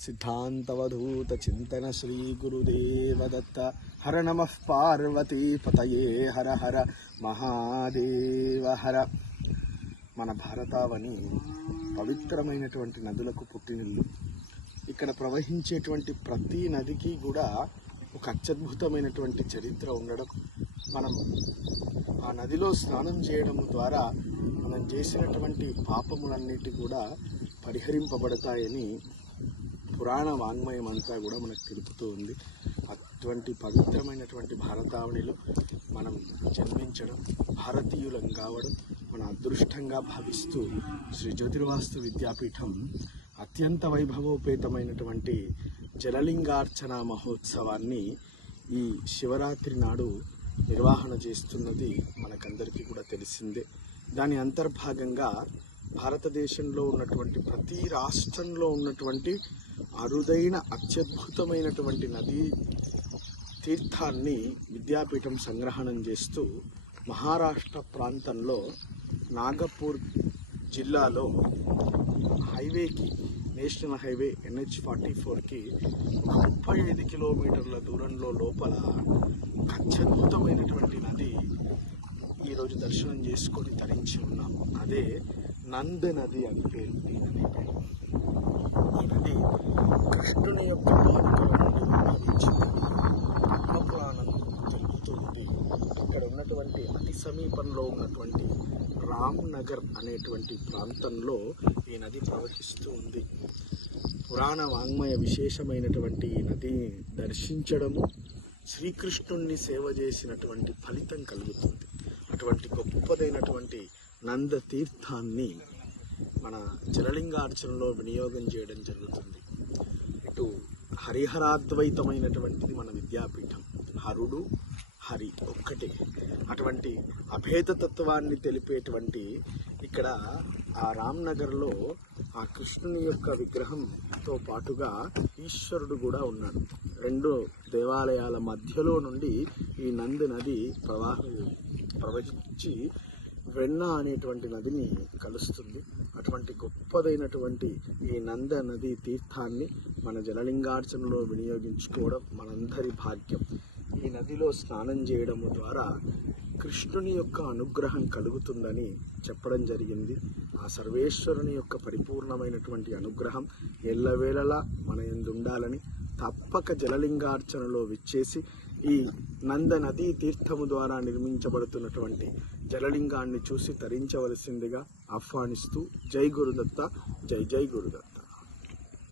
सिद्धांतवधूत चिंतन श्री गुरुदेव दत्त। हर नमः पार्वती पतये हर हर महादेव हर। మన భారతావని పవిత్రమైనటువంటి నదులకు పుట్టినిల్లు. ఇక్కడ ప్రవహించేటువంటి ప్రతి నదికి కూడా ఒక అత్యద్భుతమైనటువంటి చరిత్ర ఉండడం, మనం ఆ నదిలో స్నానం చేయడం ద్వారా మనం చేసినటువంటి పాపములన్నిటి కూడా పరిహరింపబడతాయని పురాణ వాంగ్మయం అంతా కూడా మనకు తెలుపుతూ ఉంది. అటువంటి పవిత్రమైనటువంటి భారతావనిలో మనం జన్మించడం, భారతీయులం కావడం మన అదృష్టంగా భావిస్తూ శ్రీ జ్యోతిర్వాస్తు విద్యాపీఠం అత్యంత వైభవోపేతమైనటువంటి జలలింగార్చన మహోత్సవాన్ని ఈ శివరాత్రి నాడు నిర్వహణ చేస్తున్నది మనకందరికీ కూడా తెలిసిందే. దాని అంతర్భాగంగా భారతదేశంలో ఉన్నటువంటి ప్రతి రాష్ట్రంలో ఉన్నటువంటి అరుదైన అత్యద్భుతమైనటువంటి నదీ తీర్థాన్ని విద్యాపీఠం సంగ్రహణం చేస్తూ మహారాష్ట్ర ప్రాంతంలో నాగపూర్ జిల్లాలో హైవేకి, నేషనల్ హైవే NH-44కి 35 కిలోమీటర్ల దూరంలో లోపల అత్యద్భుతమైనటువంటి నది ఈరోజు దర్శనం చేసుకొని తరించి ఉన్నాం. అదే నంద నది అని పేరు. ఈ నది కృష్ణుని యొక్క పాదుకల నుండి ఉద్భవించిందని పద్మపురాణం తెలుపుతుంది. ఇక్కడ ఉన్నటువంటి అతి సమీపంలో ఉన్నటువంటి రామ్నగర్ అనేటువంటి ప్రాంతంలో ఈ నది ప్రవహిస్తూ ఉంది. పురాణ వాంగ్మయ విశేషమైనటువంటి ఈ నదిని దర్శించడము శ్రీకృష్ణుణ్ణి సేవ చేసినటువంటి ఫలితం కలుగుతుంది. అటువంటి గొప్పదైనటువంటి నంద తీర్థాన్ని మన జలలింగార్చనలో వినియోగం చేయడం జరుగుతుంది. ఇటు హరిహరాద్వైతమైనటువంటిది మన విద్యాపీఠం. హరుడు హరి ఒక్కటే. అటువంటి అభేదతత్వాన్ని తెలిపేటువంటి ఇక్కడ ఆ రామ్నగర్లో ఆ కృష్ణుని యొక్క విగ్రహంతో పాటుగా ఈశ్వరుడు కూడా ఉన్నాడు. రెండు దేవాలయాల మధ్యలో నుండి ఈ నంది నది ప్రవహించి వెన్న అనేటువంటి నదిని కలుస్తుంది. అటువంటి గొప్పదైనటువంటి ఈ నంద నది తీర్థాన్ని మన జలలింగార్చనలో వినియోగించుకోవడం మనందరి భాగ్యం. ఈ నదిలో స్నానం చేయడం ద్వారా కృష్ణుని యొక్క అనుగ్రహం కలుగుతుందని చెప్పడం జరిగింది. ఆ సర్వేశ్వరుని యొక్క పరిపూర్ణమైనటువంటి అనుగ్రహం ఎల్లవేళలా మన యందు ఉండాలని తప్పక జలలింగార్చనలో విచ్చేసి ఈ నంద నదీ తీర్థము ద్వారా నిర్మించబడుతున్నటువంటి జలలింగాన్ని చూసి తరించవలసిందిగా ఆహ్వానిస్తూ జై గురుదత్త, జై జై గురుదత్త.